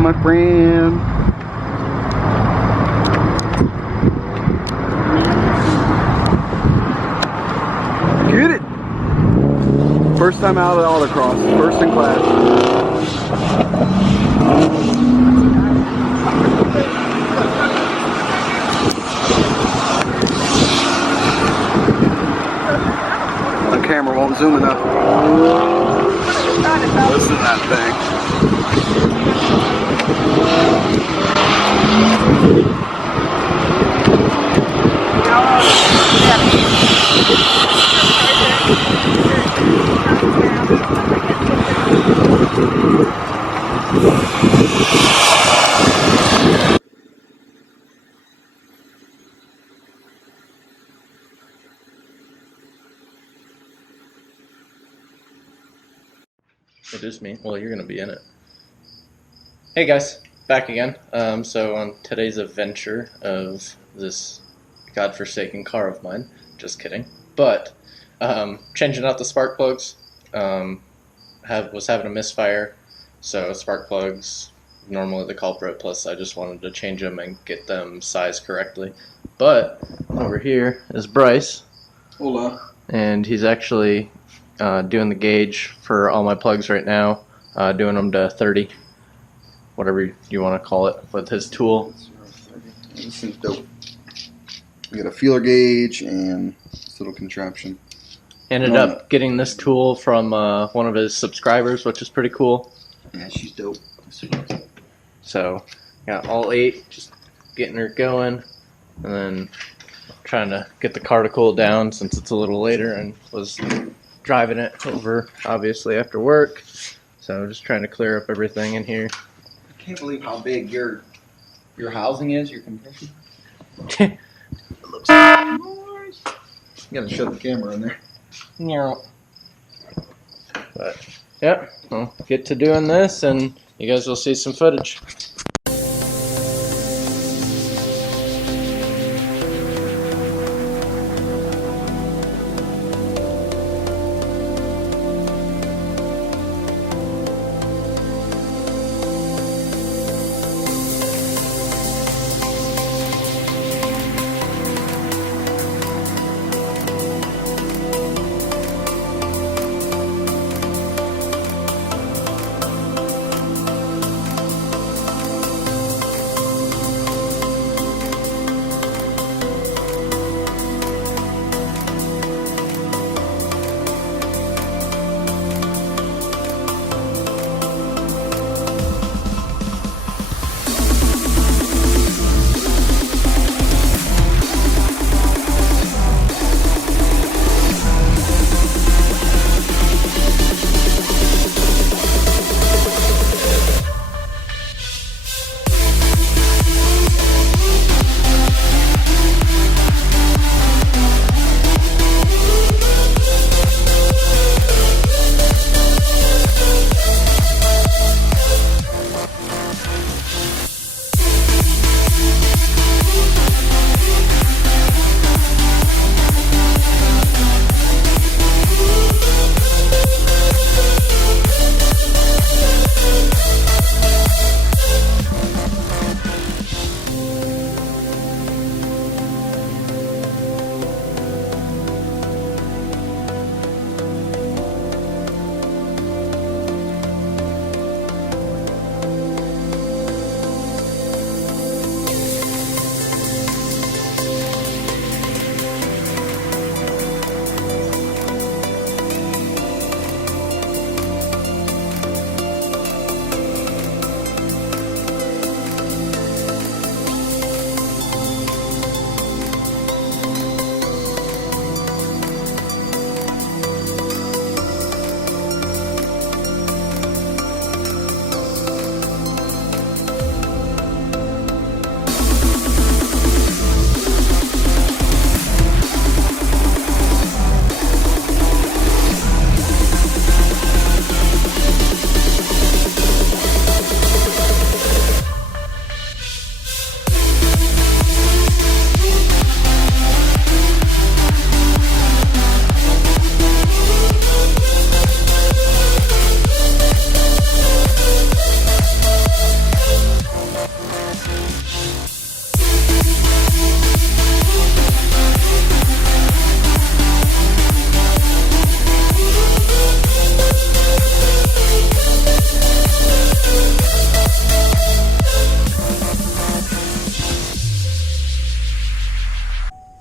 my friend. Get it! First time out at autocross, first in class. The camera won't zoom enough. Listen to that thing. It is me. Well, you're gonna be in it. Hey guys, back again. So on today's adventure of this godforsaken car of mine, just kidding, but changing out the spark plugs, was having a misfire, so spark plugs, normally the culprit, plus I just wanted to change them and get them sized correctly. But over here is Bryce. Hola. And he's actually doing the gauge for all my plugs right now, doing them to 30, whatever you want to call it, with his tool. This thing's dope. We got a feeler gauge and this little contraption. Ended up getting this tool from one of his subscribers, which is pretty cool. Yeah, she's dope. So, got all 8, just getting her going, and then trying to get the car to cool down since it's a little later, and was driving it over, obviously, after work. So, just trying to clear up everything in here. I can't believe how big your housing is, your compression. It looks nice. You gotta shut the camera in there. Yeah. But, yep, we'll get to doing this, and you guys will see some footage.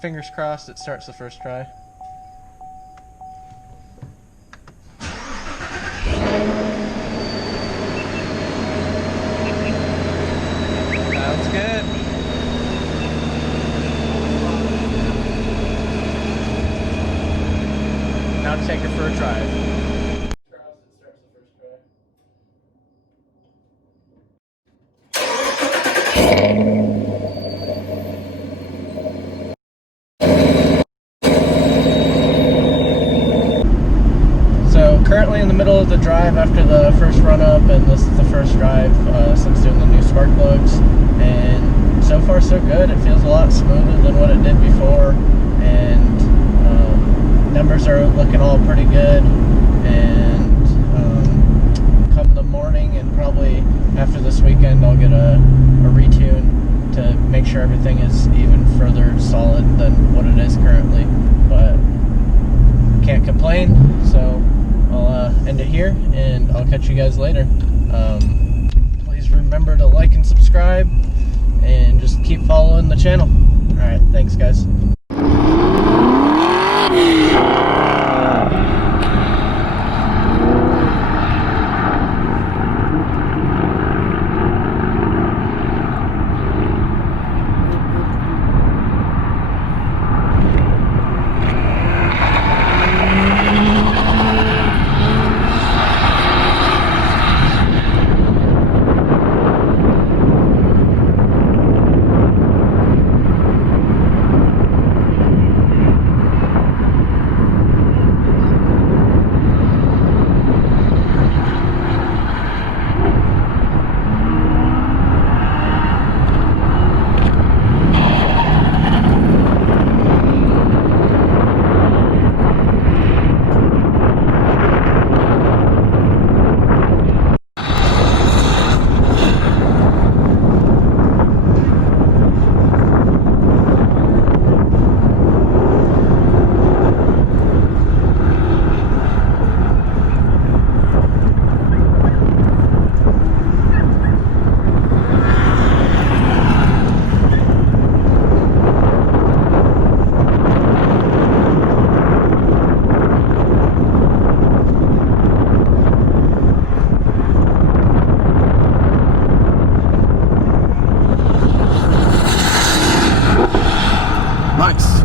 fingers crossed it starts the first try. Sounds good. Now to take her for a drive. So currently in the middle of the drive after the first run up, and this is the first drive since doing the new spark plugs, and so far so good. It feels a lot smoother than what it did before, and numbers are looking all pretty good. And come the morning and probably after this weekend I'll get a retune to make sure everything is even further solid than what it is currently. But can't complain, so I'll end it here, and I'll catch you guys later. Please remember to like and subscribe, and just keep following the channel. Alright, thanks guys. Nice.